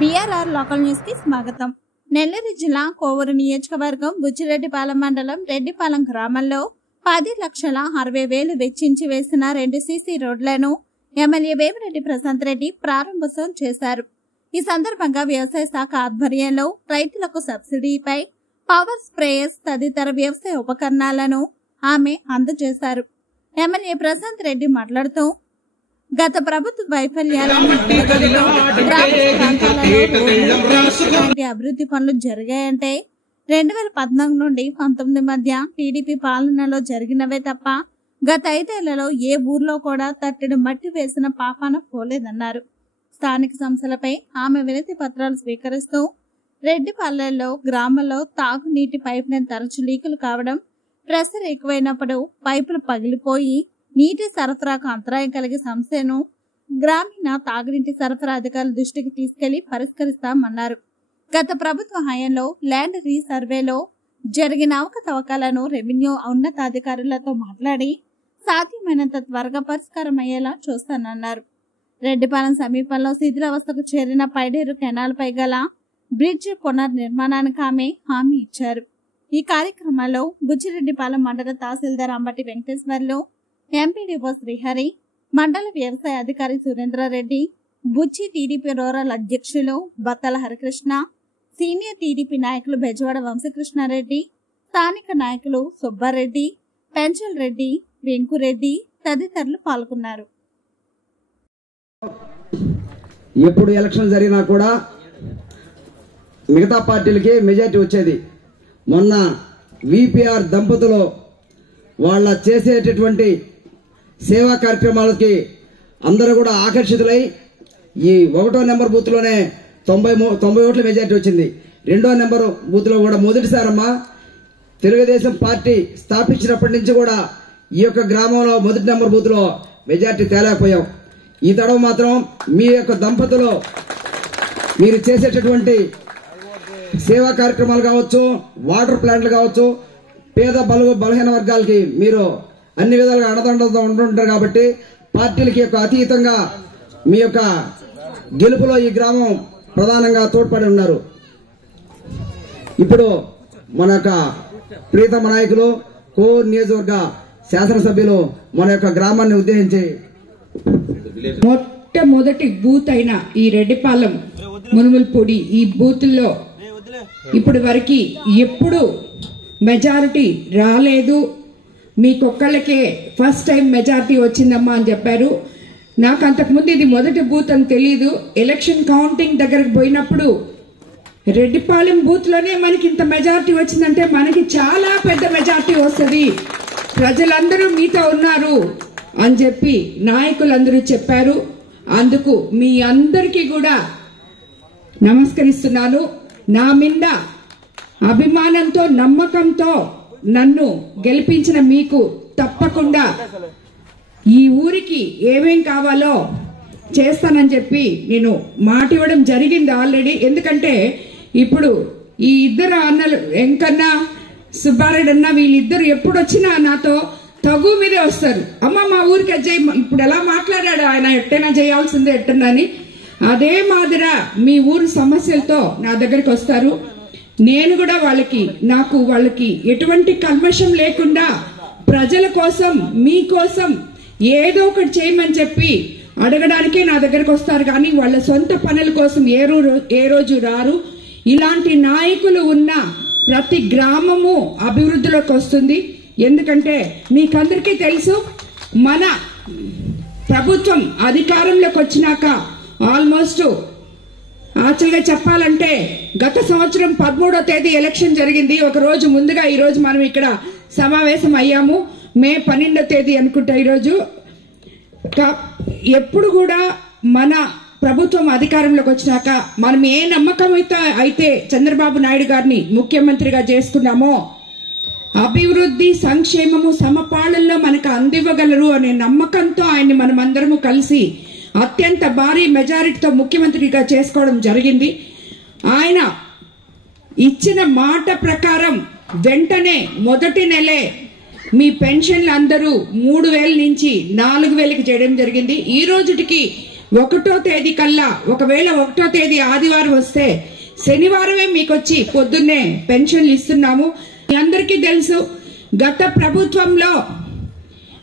BRR local news కి స్వాగతం. నెల్లూరు జిల్లా కోవూరు నియోజకవర్గం బుచ్చిరెడ్డిపాలెం మండలం రెడ్డిపాలెం గ్రామంలో 10,60,60,000 వెచ్చించి వేసిన 2 సీసీ రోడ్లను ఎమ్మెల్యే వేమిరెడ్డి ప్రశాంత్ రెడ్డి ప్రారంభోత్సవం చేశారు. ఈ సందర్భంగా వ్యవసాయ శాఖ ఆధ్వర్యంలో రైతులకు సబ్సిడీపై పవర్ స్ప్రేయర్స్ తదితర వ్యవసాయ ఉపకరణాలను ఆమె అందజేశారు. ఎమ్మెల్యే ప్రశాంత్ రెడ్డి మాట్లాడుతూ గత ప్రభుత్వ వైఫల్యాలను అభివృద్ధి పనులు జరిగాయంటే 2014 నుండి 19 మధ్య టీడీపీ పాలనలో జరిగినవే తప్ప గత 5 ఏళ్లలో ఏ ఊర్లో కూడా తట్టెడు మట్టి వేసిన పాపాన పోలేదన్నారు. స్థానిక సంస్థలపై ఆమె వినతి పత్రాలు స్వీకరిస్తూ రెడ్డిపల్లెల్లో గ్రామంలో తాగునీటి పైప్ లైన్ తరచు లీకులు కావడం, ప్రెషర్ ఎక్కువైనప్పుడు పైపులు పగిలిపోయి నీటి సరఫరాకు అంతరాయం కలిగే సమస్యను గ్రామీణ తాగునీటి సరఫరా అధికారుల దృష్టికి తీసుకెళ్లి పరిష్కరిస్తామన్నారు. గత ప్రభుత్వ హయాంలో ల్యాండ్ రీసర్వేలో జరిగిన అవకతవకలను రెవెన్యూ ఉన్నతాధికారులతో మాట్లాడి సాధ్యమైనంత త్వరగా పరిష్కారం అయ్యేలా చూస్తానన్నారు. రెడ్డిపాలెం సమీపంలో శిథిలావస్థకు చేరిన పైడేరు కెనాల్ పై గల బ్రిడ్జ్ పునర్నిర్మాణానికి ఆమె హామీ ఇచ్చారు. ఈ కార్యక్రమంలో బుచ్చిరెడ్డిపాలెం మండల తహసీల్దార్ అంబటి వెంకటేశ్వర్లు, ఎంపీడీఓ శ్రీహరి, మండల వ్యవసాయ అధికారి సురేంద్రారెడ్డి, బుచ్చి టీడీపీ రూరల్ అధ్యక్షులు బత్తల హరికృష్ణ, సీనియర్ టీడీపీ నాయకులు బెజవాడ వంశకృష్ణారెడ్డి, స్థానిక నాయకులు సుబ్బారెడ్డి, పెంచల్ రెడ్డి, వెంకురెడ్డి తదితరులు పాల్గొన్నారు. ఎప్పుడు ఎలక్షన్ జరిగినా కూడా మిగతా పార్టీలకి మెజారిటీ వచ్చేది. మొన్న విపిఆర్ దంపతులు వాళ్ళ చేసేటటువంటి సేవా కార్యక్రమాలకి అందరూ కూడా ఆకర్షితులై ఈ 1వ నెంబర్ బూత్ లోనే 90 ఓట్ల మెజారిటీ వచ్చింది. 2వ నెంబర్ బూత్ లో కూడా మొదటిసారమ్మా తెలుగుదేశం పార్టీ స్థాపించినప్పటి నుంచి కూడా ఈ యొక్క గ్రామంలో 1వ నెంబర్ బూత్ లో మెజారిటీ తేలేకపోయాం. ఈ తడవ మాత్రం మీ యొక్క దంపతులు మీరు చేసేటటువంటి సేవా కార్యక్రమాలు కావచ్చు, వాటర్ ప్లాంట్లు కావచ్చు, పేద బలహీన వర్గాలకి మీరు అన్ని విధాలుగా అండదండతో ఉంటుంటారు. కాబట్టి పార్టీలకి యొక్క అతీతంగా మీ యొక్క గెలుపులో ఈ గ్రామం ప్రధానంగా తోడ్పడి ఉన్నారు. ఇప్పుడు మన యొక్క ప్రీతమ నాయకులు కోవూరు నియోజకవర్గ శాసనసభ్యులు మన యొక్క గ్రామాన్ని ఉద్దేశించి మొట్టమొదటి బూత్ అయిన ఈ రెడ్డిపాలెం మునుములపూడి ఈ బూత్లో ఇప్పటి వరకు ఎప్పుడు మెజారిటీ రాలేదు, మీకొక్కళ్ళకే ఫస్ట్ టైం మెజారిటీ వచ్చిందమ్మా అని చెప్పారు. నాకు అంతకుముందు ఇది మొదటి బూత్ అని తెలీదు. ఎలక్షన్ కౌంటింగ్ దగ్గరకు పోయినప్పుడు రెడ్డిపాలెం బూత్ లోనే మనకి ఇంత మెజారిటీ వచ్చిందంటే మనకి చాలా పెద్ద మెజారిటీ వస్తుంది, ప్రజలందరూ మీతో ఉన్నారు అని చెప్పి నాయకులందరూ చెప్పారు. అందుకు మీ అందరికీ కూడా నమస్కరిస్తున్నాను. నా మీద అభిమానంతో నమ్మకంతో నన్ను గెలిపించిన మీకు తప్పకుండా ఈ ఊరికి ఏమేం కావాలో చేస్తానని చెప్పి నేను మాట ఇవ్వడం జరిగింది ఆల్రెడీ. ఎందుకంటే ఇప్పుడు ఈ ఇద్దరు అన్నలు వెంకన్న సుబ్బారెడ్డి అన్న వీళ్ళిద్దరు ఎప్పుడు వచ్చినా నాతో తగు మీదే వస్తారు. అమ్మ మా ఊరికి అజ్జయ్ ఇప్పుడు ఎలా మాట్లాడాడు ఆయన, ఎట్టైనా చేయాల్సిందే ఎట్టనని, అదే మాదిరా మీ ఊరి సమస్యలతో నా దగ్గరికి వస్తారు. నేను కూడా వాళ్ళకి ఎటువంటి కల్మషం లేకుండా ప్రజల కోసం మీకోసం ఏదో ఒకటి చేయమని చెప్పి అడగడానికే నా దగ్గరకు వస్తారు. కానీ వాళ్ళ సొంత పనుల కోసం ఏ రోజు రారు. ఇలాంటి నాయకులు ఉన్న ప్రతి గ్రామము అభివృద్ధిలోకి వస్తుంది. ఎందుకంటే మీకందరికీ తెలుసు, మన ప్రభుత్వం అధికారంలోకి వచ్చినాక ఆల్మోస్ట్ యాక్చువల్గా చెప్పాలంటే గత సంవత్సరం 13వ తేదీ ఎలక్షన్ జరిగింది. ఒక రోజు ముందుగా ఈ రోజు మనం ఇక్కడ సమావేశం అయ్యాము. మే 12వ తేదీ అనుకుంటా ఈరోజు. ఎప్పుడు కూడా మన ప్రభుత్వం అధికారంలోకి వచ్చినాక మనం ఏ నమ్మకం అయితే చంద్రబాబు నాయుడు గారిని ముఖ్యమంత్రిగా చేసుకున్నామో అభివృద్ధి సంక్షేమము సమపాళల్లో మనకు అందివ్వగలరు అనే నమ్మకంతో ఆయన్ని మనం అందరము కలిసి అత్యంత భారీ మెజారిటీతో ముఖ్యమంత్రిగా చేసుకోవడం జరిగింది. ఆయన ఇచ్చిన మాట ప్రకారం వెంటనే మొదటి నెలే మీ పెన్షన్లు అందరూ 3,000 నుంచి 4,000కి చేయడం జరిగింది. ఈ రోజుకి 1వ తేదీ కల్లా, ఒకవేళ 1వ తేదీ ఆదివారం వస్తే శనివారమే మీకు వచ్చి పొద్దున్నే పెన్షన్లు ఇస్తున్నాము. మీ అందరికీ తెలుసు, గత ప్రభుత్వంలో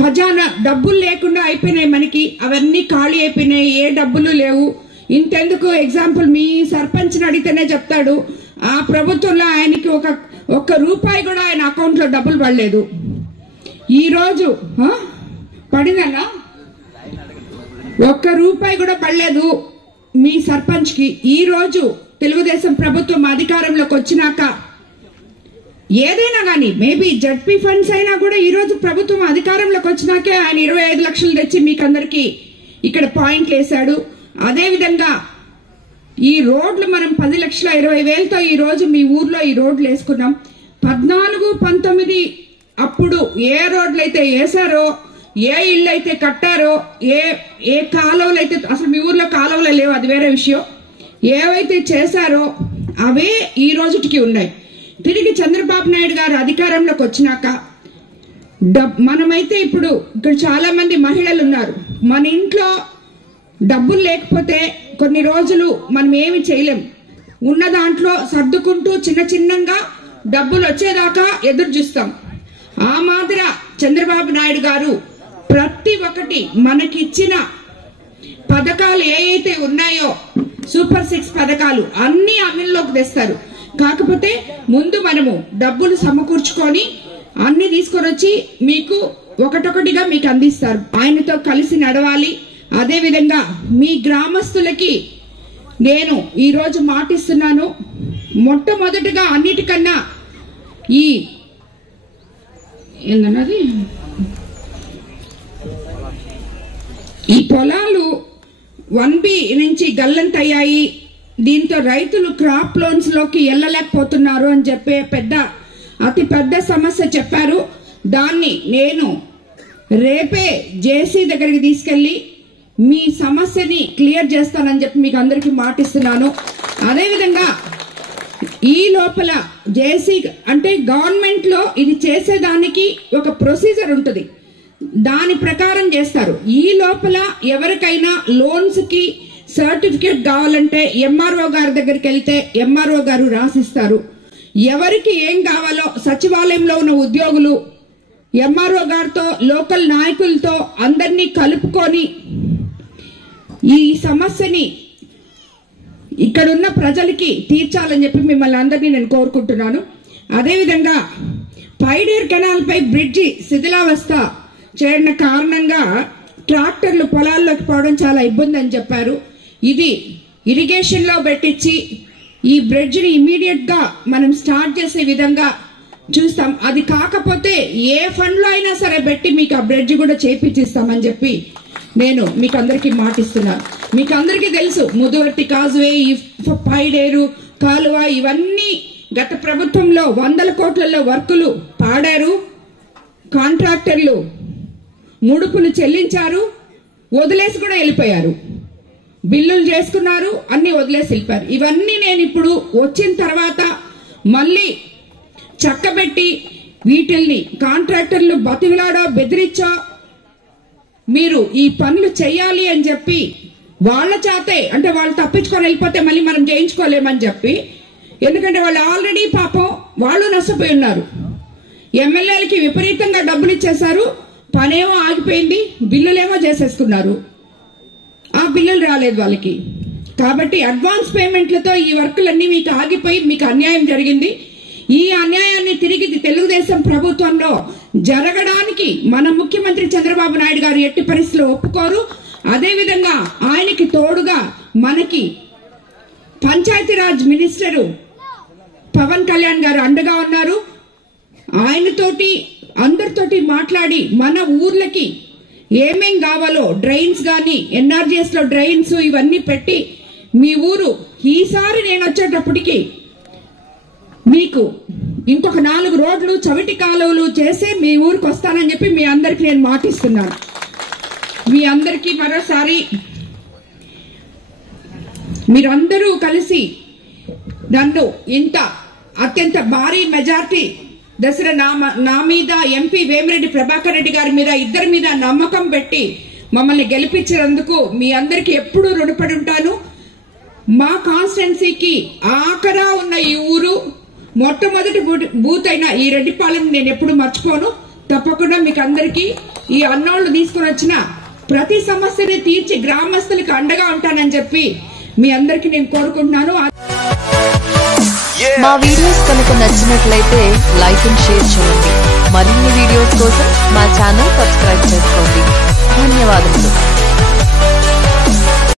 ఖజానా డబ్బులు లేకుండా అయిపోయినాయి మనకి, అవన్నీ ఖాళీ అయిపోయినాయి, ఏ డబ్బులు లేవు. ఇంతెందుకు, ఎగ్జాంపుల్ మీ సర్పంచ్ని అడిగితేనే చెప్తాడు, ఆ ప్రభుత్వంలో ఆయనకి ఒక్క రూపాయి కూడా ఆయన అకౌంట్ లో డబ్బులు పడలేదు. ఈ రోజు పడిందన్నా, 1 రూపాయి కూడా పడలేదు మీ సర్పంచ్ కి. ఈ రోజు తెలుగుదేశం ప్రభుత్వం అధికారంలోకి వచ్చినాక ఏదైనా గానీ, మేబీ జడ్పీ ఫండ్స్ అయినా కూడా ఈ రోజు ప్రభుత్వం అధికారంలోకి వచ్చినాకే ఆయన 25 లక్షలు తెచ్చి మీకందరికి ఇక్కడ పాయింట్లు వేశాడు. అదే విధంగా ఈ రోడ్లు మనం 10,20,000తో ఈ రోజు మీ ఊర్లో ఈ రోడ్లు వేసుకున్నాం. 14, 19 అప్పుడు ఏ రోడ్లు అయితే వేశారో, ఏ ఇళ్ళు అయితే కట్టారో, ఏ కాలువలు అయితే, అసలు మీ ఊర్లో కాలువలు లేవు, అది వేరే విషయం, ఏవైతే చేశారో అవే ఈ రోజుకి ఉన్నాయి. తిరిగి చంద్రబాబు నాయుడు గారు అధికారంలోకి వచ్చినాక మనమైతే ఇప్పుడు ఇక్కడ చాలా మంది మహిళలు ఉన్నారు. మన ఇంట్లో డబ్బులు లేకపోతే కొన్ని రోజులు మనం ఏమి చేయలేం. ఉన్న దాంట్లో సర్దుకుంటూ చిన్నగా డబ్బులు వచ్చేదాకా ఎదురు చూస్తాం. ఆ మాదిర చంద్రబాబు నాయుడు గారు ప్రతి ఒక్కటి మనకిచ్చిన పథకాలు ఏవైతే ఉన్నాయో, సూపర్ 6 పథకాలు అన్ని అమల్లోకి తెస్తారు. కాకపోతే ముందు మనము డబ్బులు సమకూర్చుకొని అన్ని తీసుకొని వచ్చి మీకు ఒకటొకటిగా మీకు అందిస్తారు. ఆయనతో కలిసి నడవాలి. అదే విధంగా మీ గ్రామస్తులకి నేను ఈ రోజు మాటిస్తున్నాను, మొట్టమొదటిగా అన్నిటికన్నా ఈ పొలాలు 1B నుంచి గల్లంతయ్యాయి, దీంతో రైతులు క్రాప్ లోన్స్ లోకి వెళ్ళలేకపోతున్నారు అని చెప్పే అతి పెద్ద సమస్య చెప్పారు. దాన్ని నేను రేపే జేసీ దగ్గరికి తీసుకెళ్లి మీ సమస్యని క్లియర్ చేస్తానని చెప్పి మీకు అందరికీ మాటిస్తున్నాను. అదేవిధంగా ఈ లోపల జేసీ అంటే గవర్నమెంట్ లో ఇది చేసేదానికి ఒక ప్రొసీజర్ ఉంటుంది, దాని ప్రకారం చేస్తారు. ఈ లోపల ఎవరికైనా లోన్స్ కి సర్టిఫికేట్ కావాలంటే ఎంఆర్ఓ గారి దగ్గరికి వెళ్తే ఎంఆర్ఓ గారు రాసిస్తారు. ఎవరికి ఏం కావాలో సచివాలయంలో ఉన్న ఉద్యోగులు ఎంఆర్ఓ గారితో, లోకల్ నాయకులతో అందరినీ కలుపుకొని ఈ సమస్యని ఇక్కడున్న ప్రజలకి తీర్చాలని చెప్పి మిమ్మల్ని అందరినీ నేను కోరుకుంటున్నాను. అదేవిధంగా పైడేర్ కెనాల్ పై బ్రిడ్జి శిథిలావస్థ చేరిన కారణంగా ట్రాక్టర్లు పొలాల్లోకి పోవడం చాలా ఇబ్బంది అని చెప్పారు. ఇది ఇరిగేషన్ లో పెట్టించి ఈ బ్రిడ్జ్ ని ఇమీడియట్ గా మనం స్టార్ట్ చేసే విధంగా చూస్తాం. అది కాకపోతే ఏ ఫండ్ లో అయినా సరే పెట్టి మీకు ఆ బ్రిడ్జ్ కూడా చేపించిస్తామని చెప్పి నేను మీకు అందరికీ మాటిస్తున్నాను. మీకు అందరికీ తెలుసు, ముదువర్తి కాజువే, పైడేరు కాలువ ఇవన్నీ గత ప్రభుత్వంలో 100 కోట్లలో వర్కులు పాడారు. కాంట్రాక్టర్లు ముడుపులు చెల్లించారు, వదిలేసి కూడా వెళ్ళిపోయారు, బిల్లులు చేసుకున్నారు, అన్ని వదిలేసి వెళ్ళిపోయారు. ఇవన్నీ నేను ఇప్పుడు వచ్చిన తర్వాత మళ్ళీ చక్కబెట్టి వీటిల్ని కాంట్రాక్టర్లు బతిలాడో బెదిరించో మీరు ఈ పనులు చెయ్యాలి అని చెప్పి వాళ్ళ చేతే, అంటే వాళ్ళు తప్పించుకొని వెళ్ళిపోతే మళ్ళీ మనం చేయించుకోలేమని చెప్పి, ఎందుకంటే వాళ్ళు ఆల్రెడీ పాపం వాళ్ళు నష్టపోయి ఉన్నారు. ఎమ్మెల్యేలకి విపరీతంగా డబ్బులు ఇచ్చేశారు, పనేమో ఆగిపోయింది, బిల్లులేమో చేసేసుకున్నారు, ఆ బిల్లులు రాలేదు వాళ్ళకి. కాబట్టి అడ్వాన్స్ పేమెంట్లతో ఈ వర్కులన్నీ మీకు ఆగిపోయి మీకు అన్యాయం జరిగింది. ఈ అన్యాయాన్ని తిరిగి తెలుగుదేశం ప్రభుత్వంలో జరగడానికి మన ముఖ్యమంత్రి చంద్రబాబు నాయుడు గారు ఎట్టి పరిస్థితుల్లో ఒప్పుకోరు. అదేవిధంగా ఆయనకి తోడుగా మనకి పంచాయతీరాజ్ మినిస్టరు పవన్ కళ్యాణ్ గారు అండగా ఉన్నారు. ఆయనతోటి అందరితోటి మాట్లాడి మన ఊర్లకి ఏమేం కావాలో డ్రైన్స్ గాని, ఎన్ఆర్జీఎస్ లో డ్రైన్స్ ఇవన్నీ పెట్టి మీ ఊరు ఈసారి నేను వచ్చేటప్పటికి మీకు ఇంకొక 4 రోడ్లు, చవిటి కాలువలు చేసే మీ ఊరికి వస్తానని చెప్పి మీ అందరికి నేను మాటిస్తున్నాను. మీ అందరికీ మరోసారి మీరందరూ కలిసి నన్ను ఇంత అత్యంత భారీ మెజార్టీ దసరా నా మీద ఎంపీ వేమిరెడ్డి ప్రభాకర్ రెడ్డి గారి మీద, ఇద్దరి మీద నమ్మకం పెట్టి మమ్మల్ని గెలిపించినందుకు మీ అందరికి ఎప్పుడూ రుణపడి ఉంటాను. మా కాన్స్టిట్యున్సీకి ఆఖరా ఉన్న ఈ ఊరు మొట్టమొదటి బూత్ అయిన ఈ రెడ్డిపాలెం నేను ఎప్పుడు మర్చిపోను. తప్పకుండా మీకు అందరికీ ఈ అన్నోళ్లు తీసుకుని వచ్చిన ప్రతి సమస్యని తీర్చి గ్రామస్తులకు అండగా ఉంటానని చెప్పి మీ అందరికీ నేను కోరుకుంటున్నాను. మా వీడియోస్ కనుక నచ్చినట్లయితే లైక్ అండ్ షేర్ చేయండి. మరిన్ని వీడియోస్ కోసం మా ఛానల్ సబ్స్క్రైబ్ చేసుకోండి. ధన్యవాదములు.